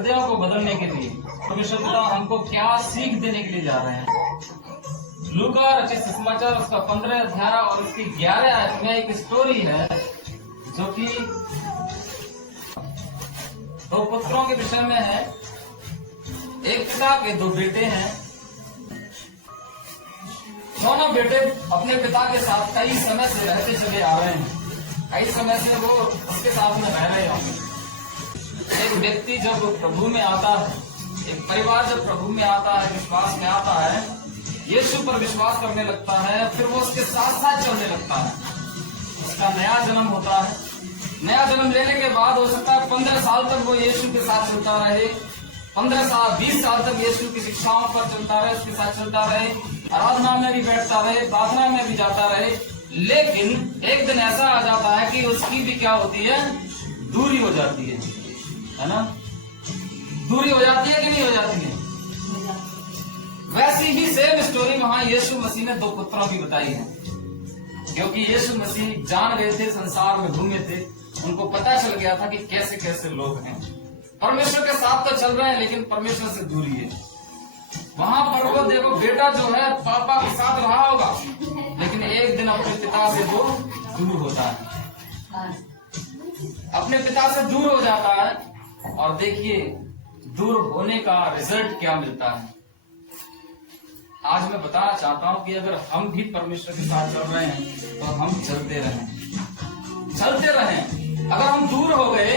हृदयों को बदलने के लिए परमेश्वर पिता हमको क्या सीख देने के लिए जा रहे हैं। लूका रचित सुसमाचार उसका 15 अध्याय और उसकी 11 आयत में एक स्टोरी है जो कि दो पुत्रों के विषय में है। एक पिता के दो बेटे हैं। दोनों बेटे अपने पिता के साथ कई समय से रहते चले आ रहे हैं। कई समय से वो उसके साथ में रह रहे होंगे। एक व्यक्ति जब प्रभु में आता है, एक परिवार जब प्रभु में आता है, विश्वास में आता है, यीशु पर विश्वास करने लगता है, फिर वो उसके साथ साथ चलने लगता है। उसका नया जन्म होता है। नया जन्म लेने के बाद हो सकता है 15 साल तक वो यीशु के साथ चलता रहे, 15 साल 20 साल तक यीशु की शिक्षाओं पर चलता रहे, उसके साथ चलता रहे, आराधना में भी बैठता रहे, प्रार्थना में भी जाता रहे। लेकिन एक दिन ऐसा आ जाता है कि उसकी भी क्या होती है, दूरी हो जाती है ना? दूरी हो जाती है कि नहीं हो जाती है? वैसी ही सेम स्टोरी वहां यीशु मसीह ने दो पुत्रों की बताई है। क्योंकि यीशु मसीह जान गए थे, संसार में घूमे थे, उनको पता चल गया था कि कैसे कैसे लोग हैं। परमेश्वर के साथ तो चल रहे हैं लेकिन परमेश्वर से दूरी है। वहां पर वो देखो बेटा जो है पापा के साथ रहा होगा, लेकिन एक दिन अपने पिता से वो दूर होता है, अपने पिता से दूर हो जाता है। और देखिए दूर होने का रिजल्ट क्या मिलता है। आज मैं बताना चाहता हूं कि अगर हम भी परमेश्वर के साथ चल रहे हैं तो हम चलते रहें। अगर हम दूर हो गए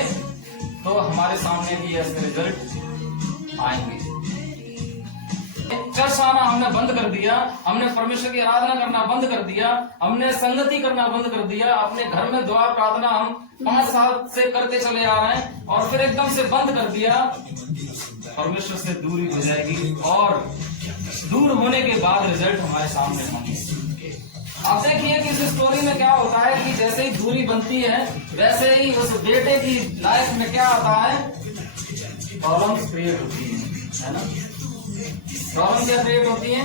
तो हमारे सामने भी ऐसे रिजल्ट आएंगे। चर्च आना हमने बंद कर दिया, हमने परमेश्वर की आराधना करना बंद कर दिया, हमने संगति करना बंद कर दिया, अपने घर में दुआ प्रार्थना हम 5 साल से करते चले आ रहे हैं और फिर एकदम से बंद कर दिया। परमेश्वर से दूरी हो जाएगी और दूर होने के बाद रिजल्ट हमारे सामने होंगे। आप देखिए कि इस स्टोरी में क्या होता है कि जैसे ही दूरी बनती है वैसे ही उस बेटे की लाइफ में क्या आता है, प्रॉब्लम्स क्रिएट होती है ना? प्रॉब्लम क्या क्रिएट होती है?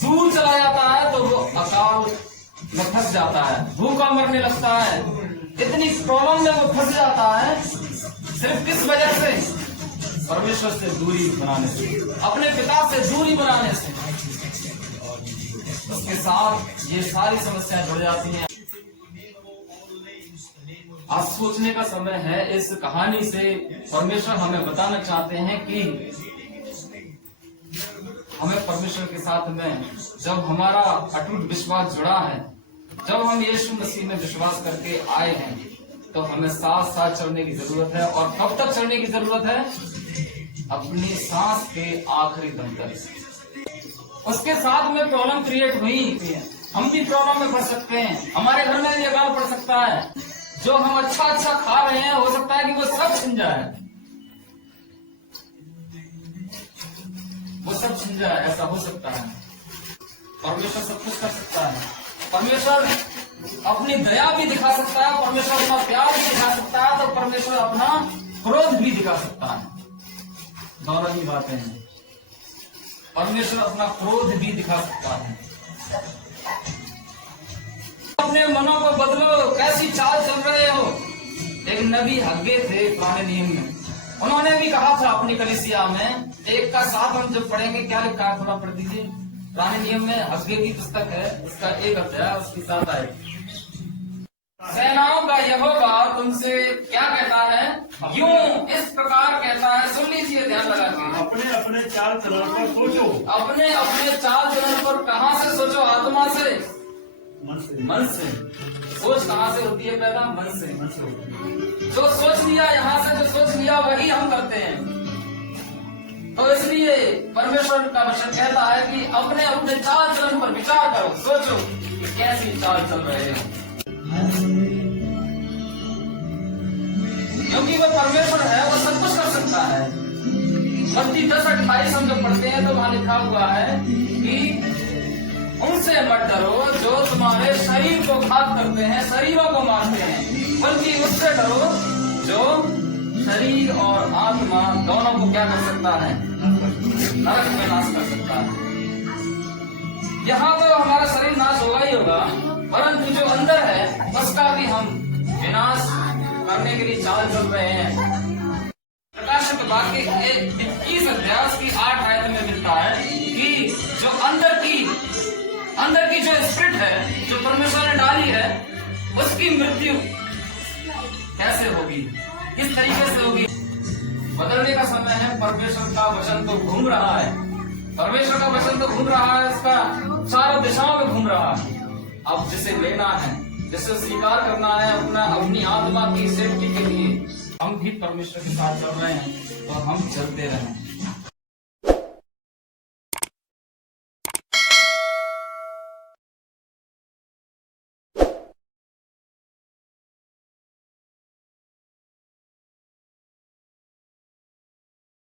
दूर चला जाता है तो वो अकाल में फंस जाता है, भूखा मरने लगता है। इतनी प्रॉब्लम में वो फंस जाता है सिर्फ किस वजह से? परमेश्वर से दूरी बनाने से, अपने पिता से दूरी बनाने से। उसके साथ ये सारी समस्याएं जुड़ जाती हैं। आज सोचने का समय है। इस कहानी से परमेश्वर हमें बताना चाहते हैं कि हमें परमेश्वर के साथ में जब हमारा अटूट विश्वास जुड़ा है, जब हम यीशु मसीह में विश्वास करके आए हैं, तो हमें साथ साथ चलने की जरूरत है। और कब तक चलने की जरूरत है? अपनी सांस के आखिरी दम तक। उसके साथ में प्रॉब्लम क्रिएट हुई है, हम भी प्रॉब्लम में फंस सकते हैं, हमारे घर में भी अकाल पड़ सकता है। जो हम अच्छा अच्छा खा रहे हैं हो सकता है कि वो सब छिन जाए, वो सब छिन जाए, ऐसा हो सकता है। परमेश्वर सब कुछ कर सकता है। परमेश्वर अपनी दया भी दिखा सकता है, परमेश्वर अपना प्यार भी दिखा सकता है, तो परमेश्वर अपना क्रोध भी दिखा सकता है। दोनों ही बातें हैं। परमेश्वर अपना क्रोध भी दिखा सकता है। अपने मनों को बदलो, कैसी चाल चल रहे हो। एक नबी हग्गे थे पुराने नियम में, उन्होंने भी कहा था अपनी कलीसिया में, एक का साथ हम जब पढ़ेंगे, क्या लिखा है थोड़ा पढ़ दीजिए। पुराने नियम में हग्गे की पुस्तक है, उसका 1 अध्याय उसकी 7 आयत। सेनाओं का यहोवा तुमसे क्या कहता है? यूं इस प्रकार कहता है, सुन लीजिए ध्यान लगा के। अपने अपने चाल चलन पर सोचो। अपने अपने चाल चलन पर कहाँ से सोचो? आत्मा से, मन से। सोच कहाँ से होती है पैदा? मन से। जो सोच लिया, यहाँ से जो सोच लिया वही हम करते हैं। तो इसलिए परमेश्वर का वचन कहता है कि अपने अपने चाल चलन पर विचार करो, सोचो कि कैसी चाल चल रहे हो। क्योंकि वो परमेश्वर है, वो सब कुछ कर सकता है। मत्ती 10:28 हम जब पढ़ते हैं तो वहां लिखा हुआ है कि उनसे मत डरो जो तुम्हारे शरीर को घात करते हैं, शरीरों को मारते हैं, बल्कि उससे डरो जो शरीर और आत्मा दोनों को क्या कर सकता है? नरक में नाश कर सकता है। यहाँ तो हमारा शरीर नाश होगा ही होगा, परंतु जो अंदर है उसका भी हम विनाश करने के लिए चाल चल रहे हैं। प्रकाशक वाक्य 21 अध्याय की 8 आयत में मिलता है कि जो अंदर की जो स्पिरिट है, जो परमेश्वर ने डाली है, उसकी मृत्यु कैसे होगी, किस तरीके से होगी। बदलने का समय है। परमेश्वर का वचन तो घूम रहा है, परमेश्वर का वचन तो घूम रहा है, इसका चारों दिशाओं में घूम रहा है। अब जिसे लेना है, जिसे स्वीकार करना है अपनी आत्मा की सेफ्टी के लिए, हम भी परमेश्वर के साथ चल रहे हैं, तो हम चलते रहें।